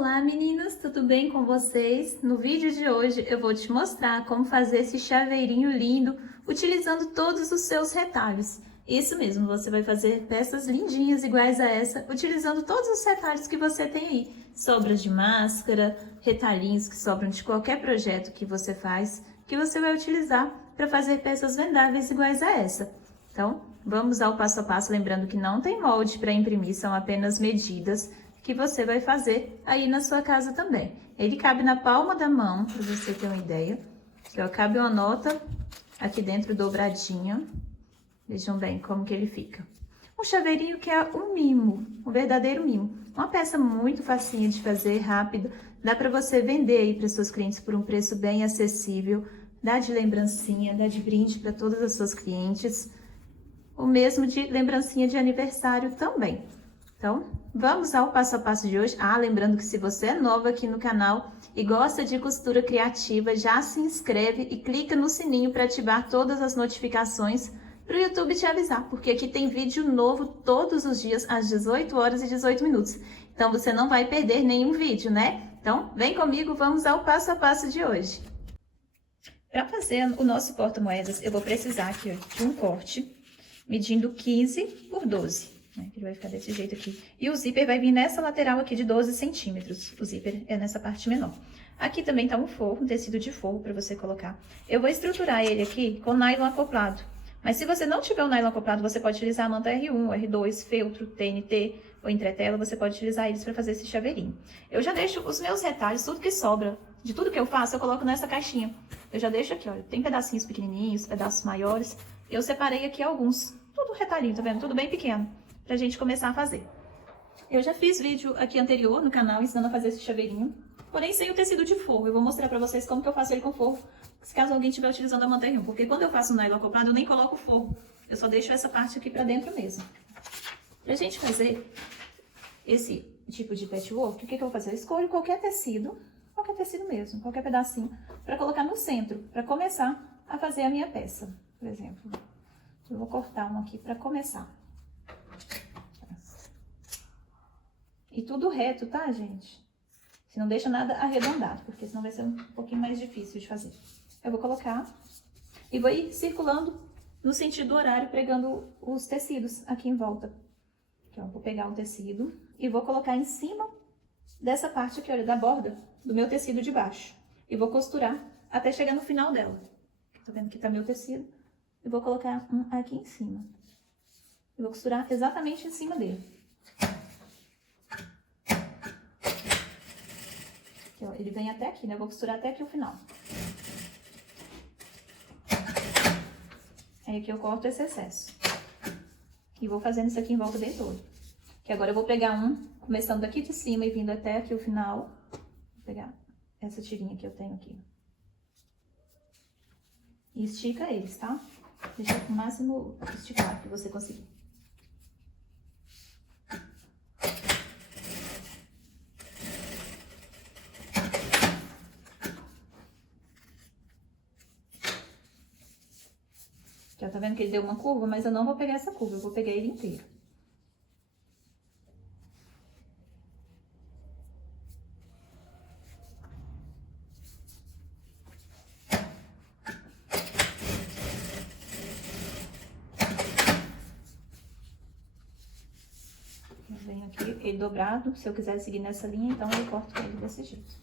Olá meninas, tudo bem com vocês? No vídeo de hoje eu vou te mostrar como fazer esse chaveirinho lindo utilizando todos os seus retalhos. Isso mesmo, você vai fazer peças lindinhas iguais a essa, utilizando todos os retalhos que você tem aí. Sobras de máscara, retalhinhos que sobram de qualquer projeto que você faz, que você vai utilizar para fazer peças vendáveis iguais a essa. Então, vamos ao passo a passo, lembrando que não tem molde para imprimir, são apenas medidas que você vai fazer aí na sua casa também. Ele cabe na palma da mão, para você ter uma ideia. Aqui, ó, cabe uma nota aqui dentro dobradinha. Vejam bem como que ele fica. Um chaveirinho que é um mimo, um verdadeiro mimo. Uma peça muito facinha de fazer, rápida. Dá para você vender aí para seus clientes por um preço bem acessível. Dá de lembrancinha, dá de brinde para todas as suas clientes. O mesmo de lembrancinha de aniversário também. Então, vamos ao passo a passo de hoje. Lembrando que se você é nova aqui no canal e gosta de costura criativa, já se inscreve e clica no sininho para ativar todas as notificações para o YouTube te avisar, porque aqui tem vídeo novo todos os dias às 18 horas e 18 minutos. Então, você não vai perder nenhum vídeo, né? Então, vem comigo, vamos ao passo a passo de hoje. Para fazer o nosso porta-moedas, eu vou precisar aqui ó, de um corte medindo 15 por 12. Que ele vai ficar desse jeito aqui. E o zíper vai vir nessa lateral aqui de 12 centímetros. O zíper é nessa parte menor. Aqui também tá um forro, um tecido de forro para você colocar. Eu vou estruturar ele aqui com nylon acoplado. Mas se você não tiver o nylon acoplado, você pode utilizar a manta R1, R2, feltro, TNT ou entretela. Você pode utilizar eles para fazer esse chaveirinho. Eu já deixo os meus retalhos, tudo que sobra, de tudo que eu faço, eu coloco nessa caixinha. Eu já deixo aqui, olha, tem pedacinhos pequenininhos, pedaços maiores. Eu separei aqui alguns, tudo retalhinho, tá vendo? Tudo bem pequeno. Pra gente começar a fazer. Eu já fiz vídeo aqui anterior no canal ensinando a fazer esse chaveirinho, porém sem o tecido de forro. Eu vou mostrar pra vocês como que eu faço ele com forro, se caso alguém estiver utilizando a manta R1, porque quando eu faço o nylon acoplado eu nem coloco forro, eu só deixo essa parte aqui pra dentro mesmo. Pra gente fazer esse tipo de patchwork, o que eu vou fazer? Eu escolho qualquer tecido mesmo, qualquer pedacinho, pra colocar no centro, pra começar a fazer a minha peça. Por exemplo, eu vou cortar um aqui pra começar. E tudo reto, tá, gente? Se não deixa nada arredondado, porque senão vai ser um pouquinho mais difícil de fazer. Eu vou colocar e vou ir circulando no sentido horário, pregando os tecidos aqui em volta. Aqui, ó, vou pegar um tecido e vou colocar em cima dessa parte aqui, olha, da borda do meu tecido de baixo. E vou costurar até chegar no final dela. Tá vendo que tá meu tecido? E vou colocar um aqui em cima. E vou costurar exatamente em cima dele. Aqui, ó, ele vem até aqui, né? Eu vou costurar até aqui o final. Aí aqui eu corto esse excesso. E vou fazendo isso aqui em volta dele todo. Que agora eu vou pegar um, começando daqui de cima e vindo até aqui o final. Vou pegar essa tirinha que eu tenho aqui. E estica eles, tá? Deixa o máximo esticado que você conseguir. Já tá vendo que ele deu uma curva, mas eu não vou pegar essa curva, eu vou pegar ele inteiro. Eu venho aqui, ele dobrado, se eu quiser seguir nessa linha, então eu corto ele desse jeito.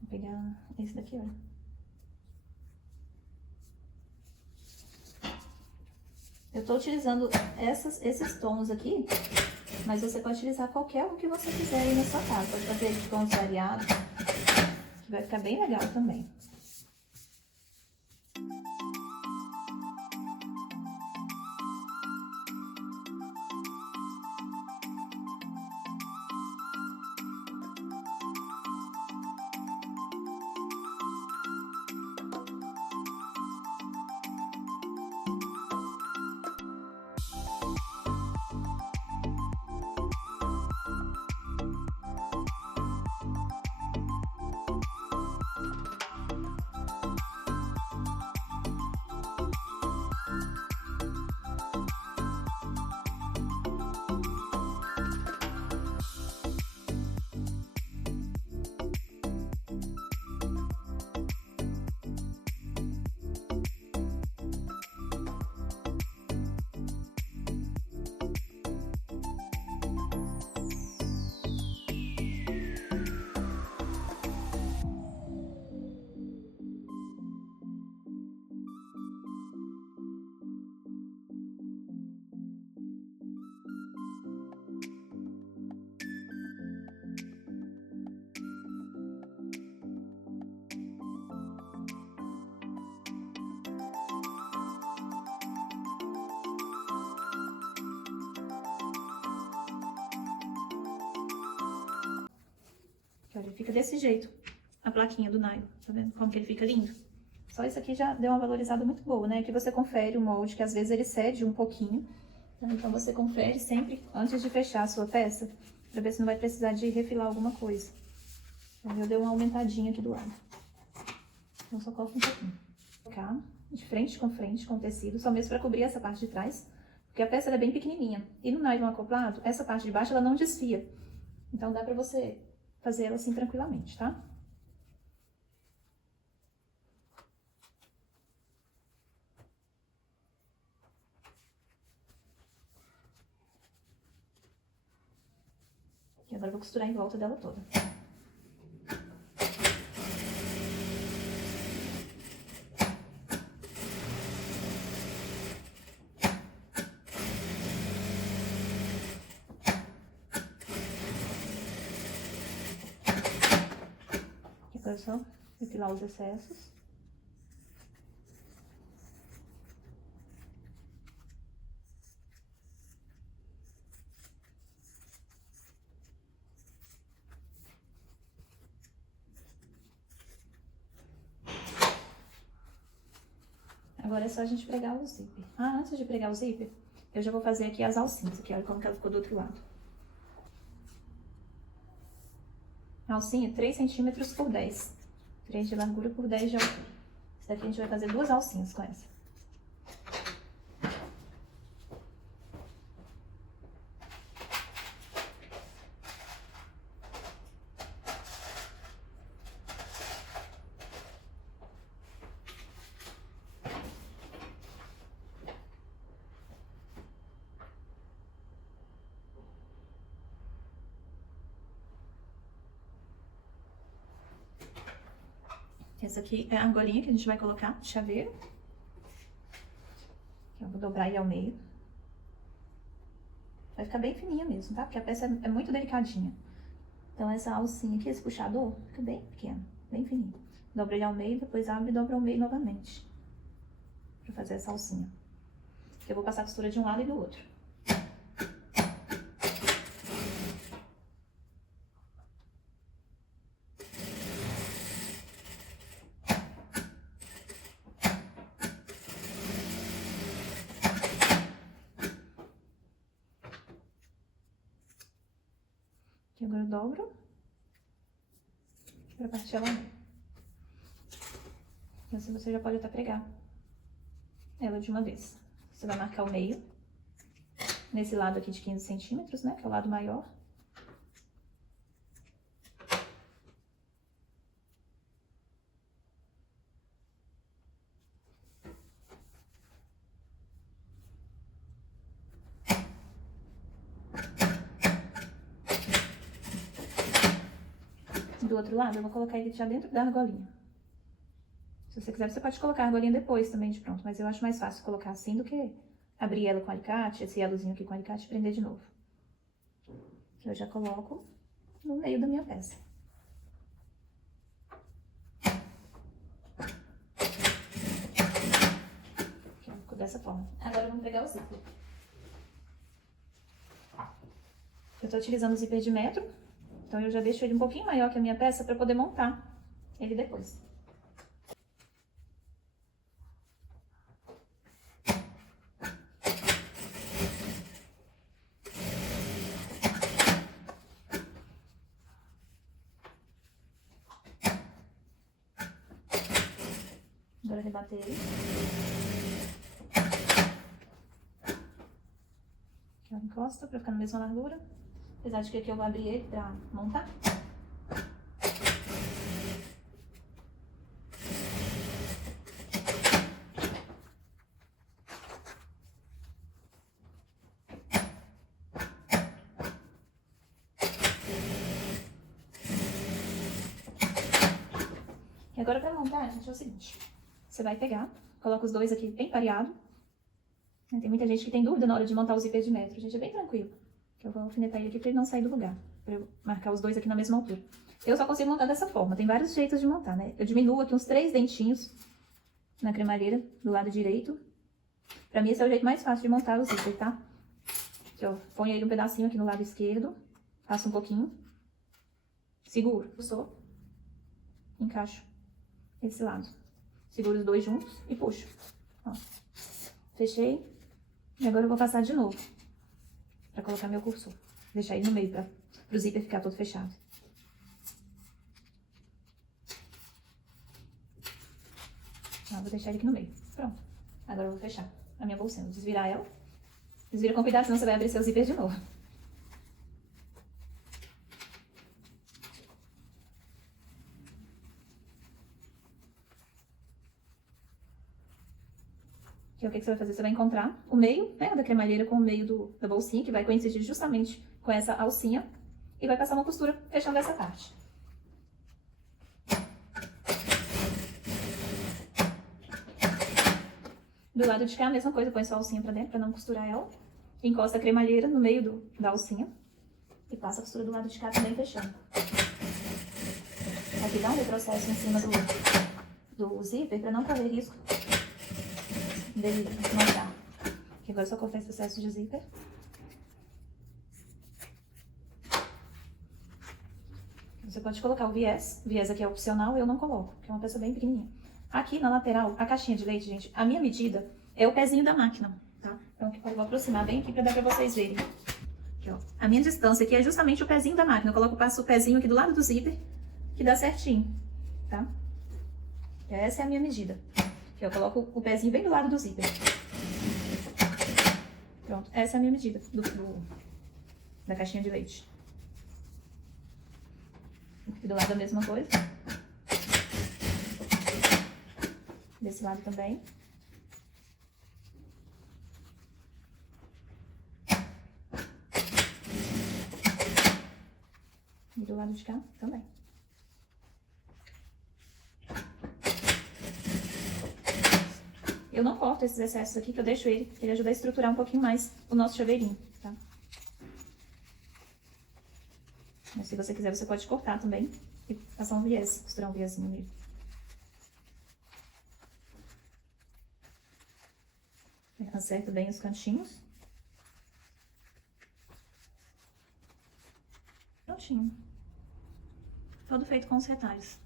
Vou pegar esse daqui, olha. Eu tô utilizando esses tons aqui, mas você pode utilizar qualquer um que você quiser aí na sua casa. Pode fazer de tons variados, que vai ficar bem legal também. fica desse jeito a plaquinha do nylon, tá vendo como que ele fica lindo? Só isso aqui já deu uma valorizada muito boa, né? Aqui você confere o molde, que às vezes ele cede um pouquinho, tá? Então você confere sempre antes de fechar a sua peça, pra ver se não vai precisar de refilar alguma coisa. Então, eu dei uma aumentadinha aqui do lado. Então só coloco um pouquinho. Vou colocar de frente com o tecido, só mesmo pra cobrir essa parte de trás, porque a peça ela é bem pequenininha. E no nylon acoplado, essa parte de baixo ela não desfia. Então dá pra você fazer ela assim tranquilamente, tá? E agora eu vou costurar em volta dela toda. Agora é só refilar os excessos. Agora é só a gente pregar o zíper. Ah, antes de pregar o zíper, eu já vou fazer aqui as alcinhas, aqui, olha como que ela ficou do outro lado. A alcinha 3 centímetros por 10. 3 de largura por 10 de altura. Isso daqui a gente vai fazer 2 alcinhas com essa. Essa aqui é a argolinha que a gente vai colocar, chaveiro. Eu vou dobrar ele ao meio. Vai ficar bem fininha mesmo, tá? Porque a peça é muito delicadinha. Então essa alcinha aqui, esse puxador, fica bem pequeno, bem fininho. Dobra ele ao meio, depois abre e dobra ao meio novamente. Pra fazer essa alcinha. Eu vou passar a costura de um lado e do outro. Aqui agora eu dobro pra partir ela. E assim você já pode até pregar ela de uma vez. Você vai marcar o meio, nesse lado aqui de 15 centímetros, né, que é o lado maior. Do outro lado, eu vou colocar ele já dentro da argolinha. Se você quiser, você pode colocar a argolinha depois também de pronto, mas eu acho mais fácil colocar assim do que abrir ela com alicate, esse elozinho aqui com alicate e prender de novo. Eu já coloco no meio da minha peça. Aqui, ficou dessa forma. Agora vamos pegar o zíper. Eu tô utilizando o zíper de 1 metro, então eu já deixo ele um pouquinho maior que a minha peça para poder montar ele depois. Agora rebater ele. Aqui eu encosto pra ficar na mesma largura. Apesar de que aqui eu vou abrir ele pra montar. E agora pra montar, gente, é o seguinte. Você vai pegar, coloca os dois aqui bem pareado. Tem muita gente que tem dúvida na hora de montar o zíper de 1 metro. Gente, é bem tranquilo. Eu vou alfinetar ele aqui pra ele não sair do lugar. Pra eu marcar os dois aqui na mesma altura. Eu só consigo montar dessa forma. Tem vários jeitos de montar, né? Eu diminuo aqui uns 3 dentinhos na cremalheira, do lado direito. Pra mim esse é o jeito mais fácil de montar o zíper, tá? Eu ponho ele um pedacinho aqui no lado esquerdo. Passo um pouquinho. Seguro. Puxou. Encaixo esse lado. Seguro os dois juntos e puxo. Ó. Fechei. E agora eu vou passar de novo. Pra colocar meu cursor. Deixar ele no meio pra o zíper ficar todo fechado. Ó, vou deixar ele aqui no meio. Pronto. Agora eu vou fechar a minha bolsinha. Vou desvirar ela. Desvira com cuidado, senão você vai abrir seu zíper de novo. Que é o que você vai fazer? Você vai encontrar o meio, né, da cremalheira com o meio da bolsinha, que vai coincidir justamente com essa alcinha, e vai passar uma costura fechando essa parte. Do lado de cá, a mesma coisa, põe sua alcinha pra dentro, pra não costurar ela. Encosta a cremalheira no meio da alcinha. E passa a costura do lado de cá também, fechando. Aqui dá um retrocesso em cima do zíper, pra não correr risco dele manchar. Aqui agora é só cortar esse excesso de zíper. Você pode colocar o viés. O viés aqui é opcional, eu não coloco, porque é uma peça bem pequenininha. Aqui na lateral, a caixinha de leite, gente, a minha medida é o pezinho da máquina, tá? Então, eu vou aproximar bem aqui pra dar pra vocês verem. Aqui, ó. A minha distância aqui é justamente o pezinho da máquina. Eu passo o pezinho aqui do lado do zíper, que dá certinho, tá? E essa é a minha medida. Aqui, eu coloco o pezinho bem do lado do zíper. Pronto, essa é a minha medida da caixinha de leite. Aqui do lado a mesma coisa. Desse lado também. E do lado de cá também. Eu não corto esses excessos aqui, que eu deixo ele ajuda a estruturar um pouquinho mais o nosso chaveirinho, tá? Mas se você quiser, você pode cortar também e passar um viés, costurar um viésinho nele. Acerta bem os cantinhos. Prontinho. Todo feito com os retalhos.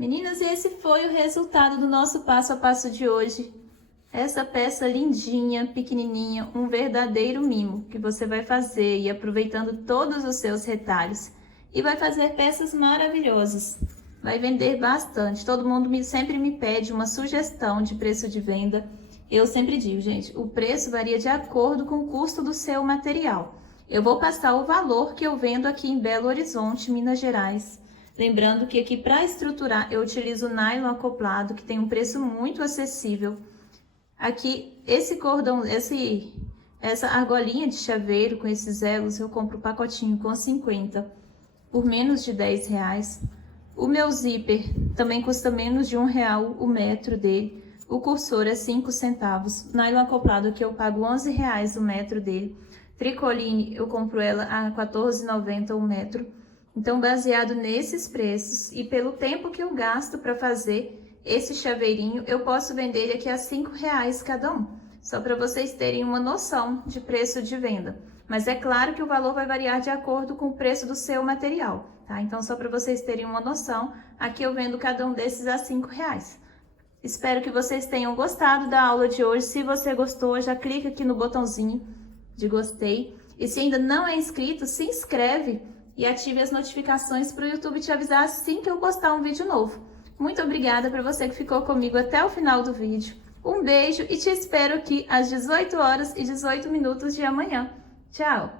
Meninas, esse foi o resultado do nosso passo a passo de hoje. Essa peça lindinha, pequenininha, um verdadeiro mimo que você vai fazer e aproveitando todos os seus retalhos. E vai fazer peças maravilhosas. Vai vender bastante. Todo mundo sempre me pede uma sugestão de preço de venda. Eu sempre digo, gente, o preço varia de acordo com o custo do seu material. Eu vou passar o valor que eu vendo aqui em Belo Horizonte, Minas Gerais. Lembrando que aqui para estruturar eu utilizo nylon acoplado, que tem um preço muito acessível. Aqui, esse cordão, essa argolinha de chaveiro com esses elos, eu compro um pacotinho com 50 por menos de R$10. O meu zíper também custa menos de R$1 o metro dele. O cursor é 5 centavos. Nylon acoplado que eu pago R$11 o metro dele. Tricoline eu compro ela a R$14,90 o metro. Então, baseado nesses preços e pelo tempo que eu gasto para fazer esse chaveirinho, eu posso vender ele aqui a R$5 cada um. Só para vocês terem uma noção de preço de venda. Mas é claro que o valor vai variar de acordo com o preço do seu material, tá? Então, só para vocês terem uma noção, aqui eu vendo cada um desses a R$5. Espero que vocês tenham gostado da aula de hoje. Se você gostou, já clica aqui no botãozinho de gostei. E se ainda não é inscrito, se inscreve e ative as notificações para o YouTube te avisar assim que eu postar um vídeo novo. Muito obrigada para você que ficou comigo até o final do vídeo. Um beijo e te espero aqui às 18h18 de amanhã. Tchau!